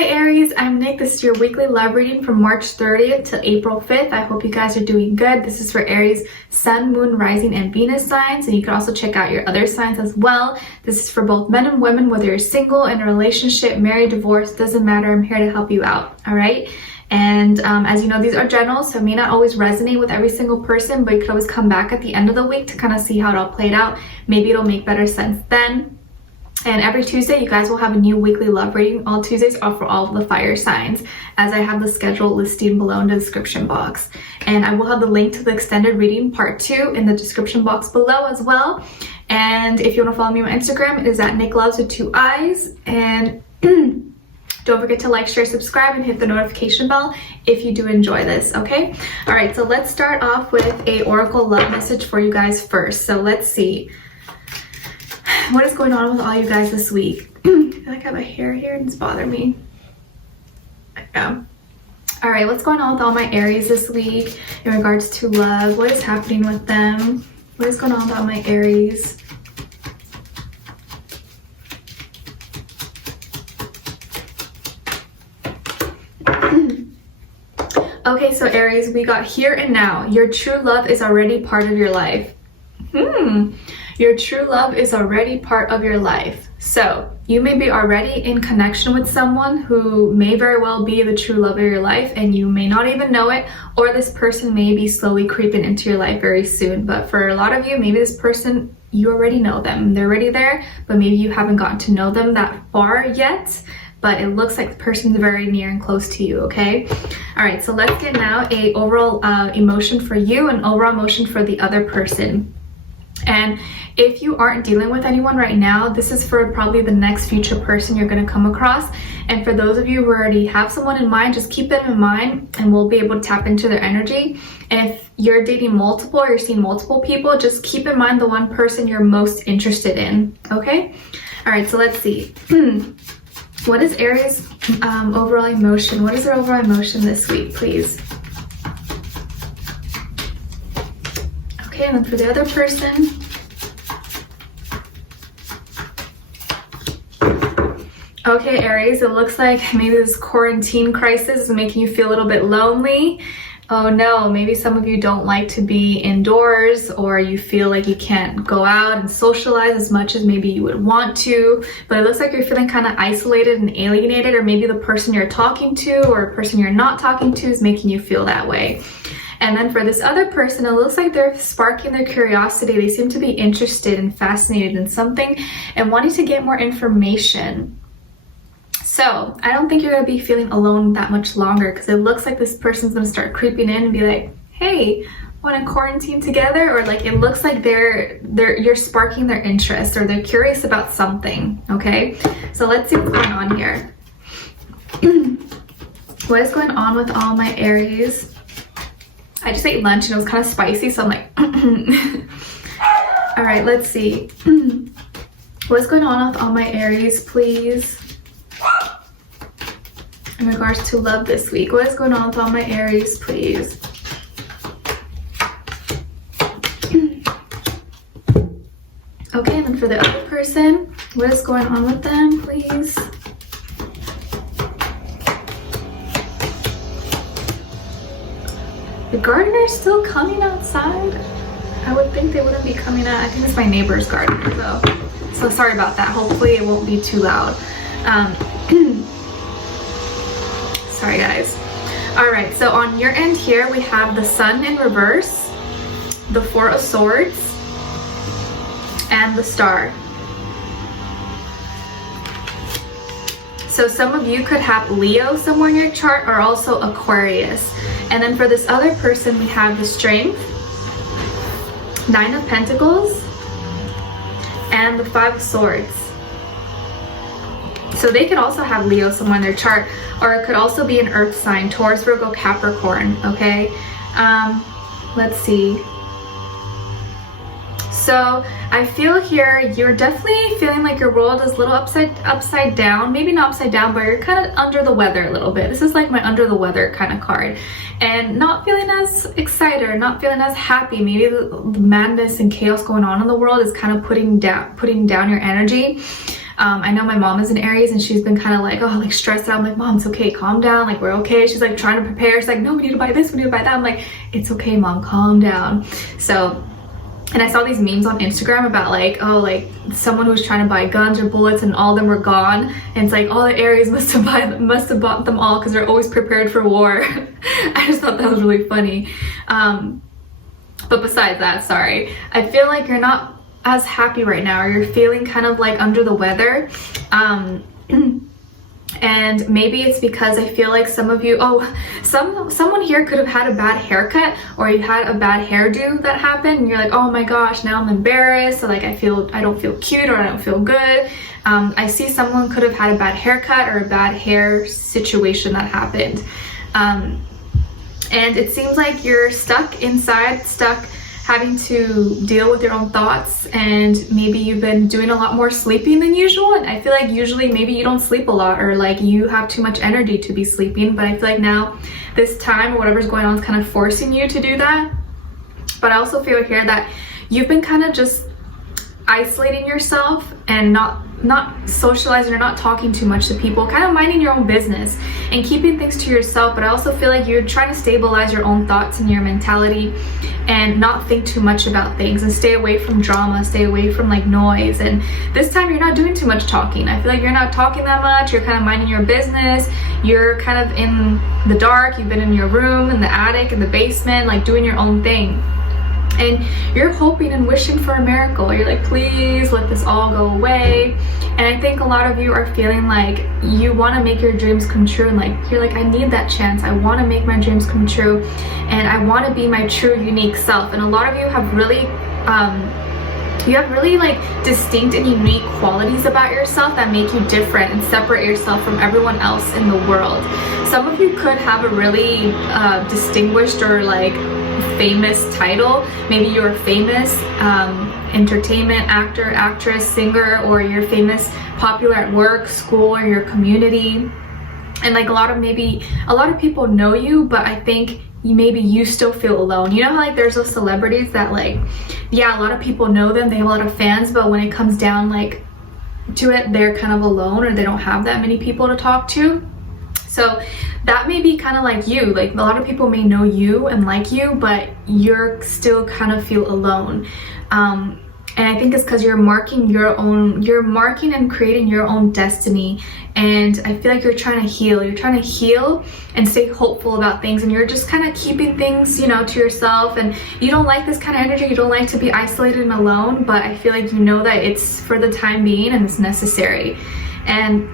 Hi Aries, I'm Nick. This is your weekly love reading from March 30th to April 5th. I hope you guys are doing good. This is for Aries, Sun, Moon, Rising, and Venus signs. And you can also check out your other signs as well. This is for both men and women, whether you're single, in a relationship, married, divorced, doesn't matter. I'm here to help you out, all right? And as you know, these are general, so it may not always resonate with every single person, but you can always come back at the end of the week to kind of see how it all played out. Maybe it'll make better sense then. And every Tuesday, you guys will have a new weekly love reading. All Tuesdays are for all of the fire signs, as I have the schedule listed below in the description box. And I will have the link to the extended reading part 2 in the description box below as well. And if you want to follow me on Instagram, it is at Nicloves with 2 eyes. And don't forget to like, share, subscribe, and hit the notification bell if you do enjoy this, okay? All right, so let's start off with a oracle love message for you guys first. So let's see. What is going on with all you guys this week? I feel like I have a hair here and it's bothering me. Yeah. All right, what's going on with all my Aries this week in regards to love? What is happening with them? What is going on with all my Aries? Okay, so Aries, we got here and now. Your true love is already part of your life. Your true love is already part of your life. So you may be already in connection with someone who may very well be the true love of your life, and you may not even know it, or this person may be slowly creeping into your life very soon. But for a lot of you, maybe this person, you already know them. They're already there, but maybe you haven't gotten to know them that far yet. But it looks like the person's very near and close to you, okay? All right, so let's get now a overall emotion for you and overall emotion for the other person. And if you aren't dealing with anyone right now, this is for probably the next future person you're going to come across. And for those of you who already have someone in mind, just keep them in mind and we'll be able to tap into their energy. And if you're dating multiple or you're seeing multiple people, just keep in mind the one person you're most interested in, okay? All right, so let's see. What is Aries' overall emotion? What is their overall emotion this week, please? Okay, and then for the other person. Okay, Aries, it looks like maybe this quarantine crisis is making you feel a little bit lonely. Oh no, maybe some of you don't like to be indoors, or you feel like you can't go out and socialize as much as maybe you would want to, but it looks like you're feeling kind of isolated and alienated, or maybe the person you're talking to or a person you're not talking to is making you feel that way. And then for this other person, it looks like they're sparking their curiosity. They seem to be interested and fascinated in something and wanting to get more information. So I don't think you're going to be feeling alone that much longer, because it looks like this person's going to start creeping in and be like, hey, want to quarantine together? Or like, it looks like you're sparking their interest, or they're curious about something, okay? So let's see what's going on here. What is going on with all my Aries? I just ate lunch and it was kind of spicy, so I'm like, all right, let's see. What's going on with all my Aries, please? In regards to love this week, what is going on with all my Aries, please? Okay, and then for the other person, what is going on with them, please? The gardener's still coming outside? I would think they wouldn't be coming out. I think it's my neighbor's gardener though. So sorry about that. Hopefully it won't be too loud. Sorry guys. All right, so on your end here, we have the Sun in reverse, the 4 of Swords, and the Star. So some of you could have Leo somewhere in your chart, or also Aquarius. And then for this other person, we have the Strength, 9 of Pentacles, and the 5 of Swords. So they could also have Leo somewhere in their chart, or it could also be an earth sign, Taurus, Virgo, Capricorn, okay? Let's see. So I feel here you're definitely feeling like your world is a little upside down. Maybe not upside down, but you're kind of under the weather a little bit. This is like my under the weather kind of card. And not feeling as excited, or not feeling as happy. Maybe the madness and chaos going on in the world is kind of putting down your energy. I know my mom is an Aries and she's been kind of like, oh, like stressed out. I'm like, Mom, it's okay, calm down, like we're okay. She's like trying to prepare. She's like, no, we need to buy this, we need to buy that. I'm like, it's okay, Mom, calm down. So, and I saw these memes on Instagram about like, oh, like someone who was trying to buy guns or bullets and all of them were gone. And it's like all the Aries must have bought them all because they're always prepared for war. I just thought that was really funny. But besides that, sorry, I feel like you're not as happy right now, or you're feeling kind of like under the weather. And maybe it's because I feel like some of you, someone here could have had a bad haircut, or you had a bad hairdo that happened and you're like, oh my gosh, now I'm embarrassed, so like I don't feel cute, or I don't feel good. I see someone could have had a bad haircut or a bad hair situation that happened. And it seems like you're stuck inside, having to deal with your own thoughts, and maybe you've been doing a lot more sleeping than usual. And I feel like usually maybe you don't sleep a lot, or like you have too much energy to be sleeping, but I feel like now this time or whatever's going on is kind of forcing you to do that. But I also feel here that you've been kind of just isolating yourself and not socializing or not talking too much to people, kind of minding your own business and keeping things to yourself. But I also feel like you're trying to stabilize your own thoughts and your mentality and not think too much about things, and stay away from drama, stay away from like noise. And this time you're not doing too much talking. I feel like you're not talking that much. You're kind of minding your business. You're kind of in the dark. You've been in your room, in the attic, in the basement, like doing your own thing. And you're hoping and wishing for a miracle. You're like, please let this all go away. And I think a lot of you are feeling like you want to make your dreams come true, and like you're like, I need that chance. I want to make my dreams come true, and I want to be my true unique self. And a lot of you have really like distinct and unique qualities about yourself that make you different and separate yourself from everyone else in the world. Some of you could have a really distinguished or like famous title. Maybe you're famous entertainment actor, actress, singer, or you're famous, popular at work, school, or your community. And like a lot of people know you, but I think maybe you still feel alone. You know how like there's those celebrities that like, yeah, a lot of people know them, they have a lot of fans, but when it comes down like to it, they're kind of alone, or they don't have that many people to talk to. So that may be kind of like you. Like a lot of people may know you and like you, but you're still kind of feel alone. And I think it's because you're marking and creating your own destiny. And I feel like you're trying to heal. You're trying to heal and stay hopeful about things. And you're just kind of keeping things, you know, to yourself. And you don't like this kind of energy. You don't like to be isolated and alone. But I feel like you know that it's for the time being and it's necessary. And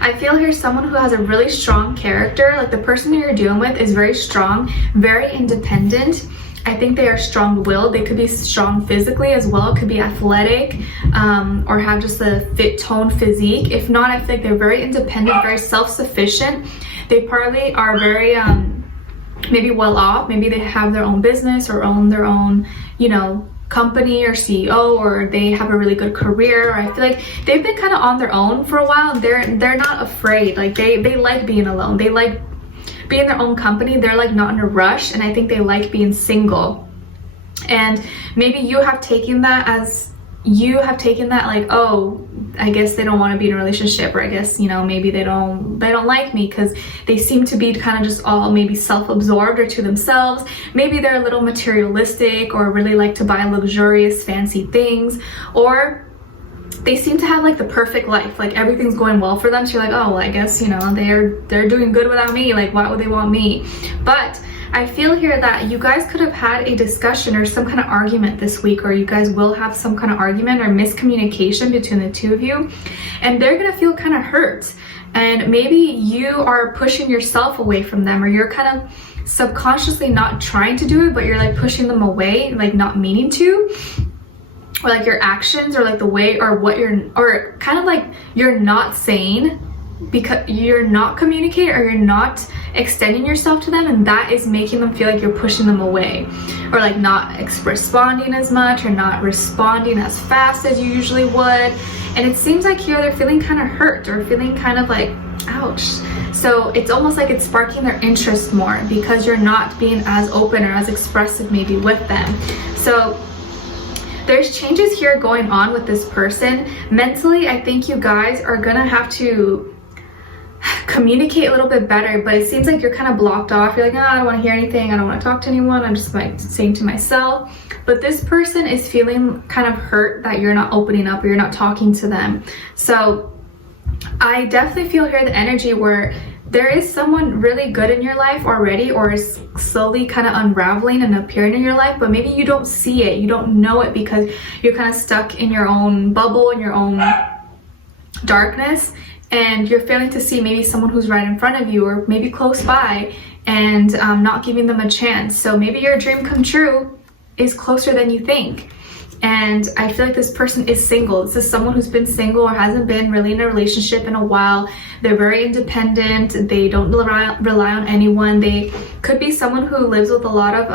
I feel here someone who has a really strong character. Like the person that you're dealing with is very strong, very independent. I think they are strong-willed. They could be strong physically as well. It could be athletic, or have just a toned physique. If not, I feel like they're very independent, very self-sufficient. They probably are very maybe well off. Maybe they have their own business or own their own, you know, company or CEO, or they have a really good career. Or I feel like they've been kind of on their own for a while. They're not afraid. Like they like being alone. They like being their own company. They're like not in a rush, and I think they like being single. And maybe you have taken that like, oh, I guess they don't want to be in a relationship, or I guess, you know, maybe they don't like me because they seem to be kind of just all maybe self-absorbed or to themselves. Maybe they're a little materialistic or really like to buy luxurious fancy things, or they seem to have like the perfect life, like everything's going well for them. So you're like, oh, well, I guess, you know, they're doing good without me. Like, why would they want me? But I feel here that you guys could have had a discussion or some kind of argument this week, or you guys will have some kind of argument or miscommunication between the two of you, and they're gonna feel kind of hurt. And maybe you are pushing yourself away from them, or you're kind of subconsciously not trying to do it, but you're like pushing them away, like not meaning to. Or like your actions, or like the way, or what or kind of like you're not saying because you're not communicating, or you're not extending yourself to them, and that is making them feel like you're pushing them away, or like not responding as much, or not responding as fast as you usually would. And it seems like here they're feeling kind of hurt, or feeling kind of like, ouch. So it's almost like it's sparking their interest more because you're not being as open or as expressive maybe with them. So There's changes here going on with this person. Mentally, I think you guys are gonna have to communicate a little bit better, but it seems like you're kind of blocked off. You're like, oh, I don't want to hear anything, I don't want to talk to anyone, I'm just like saying to myself. But this person is feeling kind of hurt that you're not opening up or you're not talking to them. So I definitely feel here the energy where there is someone really good in your life already, or is slowly kind of unraveling and appearing in your life, but maybe you don't see it, you don't know it, because you're kind of stuck in your own bubble, in your own darkness, and you're failing to see maybe someone who's right in front of you or maybe close by, and not giving them a chance. So maybe your dream come true is closer than you think. And I feel like this person is single. This is someone who's been single or hasn't been really in a relationship in a while. They're very independent. They don't rely on anyone. They could be someone who lives with a lot of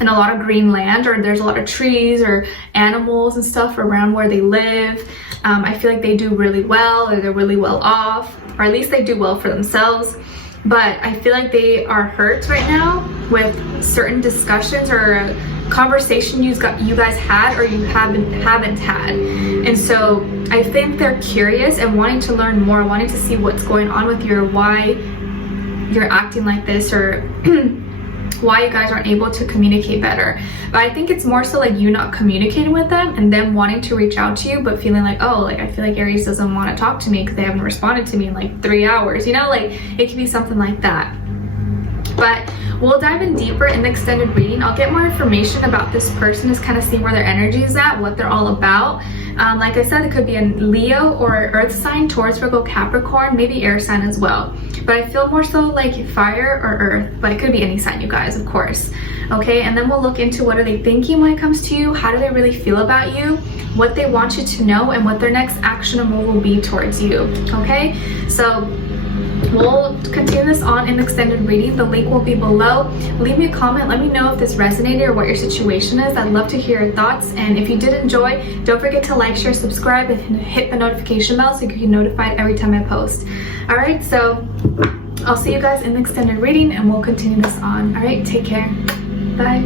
in a lot of green land, or there's a lot of trees or animals and stuff around where they live. I feel like they do really well, or they're really well off, or at least they do well for themselves. But I feel like they are hurt right now with certain discussions or a conversation you guys had or you haven't had. And so I think they're curious and wanting to learn more, wanting to see what's going on with you, or why you're acting like this, or why you guys aren't able to communicate better. But I think it's more so like you not communicating with them and them wanting to reach out to you, but feeling like, oh, like I feel like Aries doesn't want to talk to me because they haven't responded to me in like 3 hours, you know, like it could be something like that. But we'll dive in deeper in the extended reading. I'll get more information about this person, just kind of see where their energy is at, what they're all about. Like I said, it could be a Leo or Earth sign, Taurus, Virgo, Capricorn, maybe air sign as well. But I feel more so like fire or earth, but it could be any sign, you guys, of course. Okay, and then we'll look into what are they thinking when it comes to you, how do they really feel about you, what they want you to know, and what their next action or move will be towards you. Okay, so we'll continue this on in extended reading. The link will be below. Leave me a comment, let me know if this resonated or what your situation is. I'd love to hear your thoughts, and if you did enjoy, don't forget to like, share, subscribe, and hit the notification bell so you can get notified every time I post. All right, so I'll see you guys in the extended reading, and we'll continue this on. All right, take care. Bye.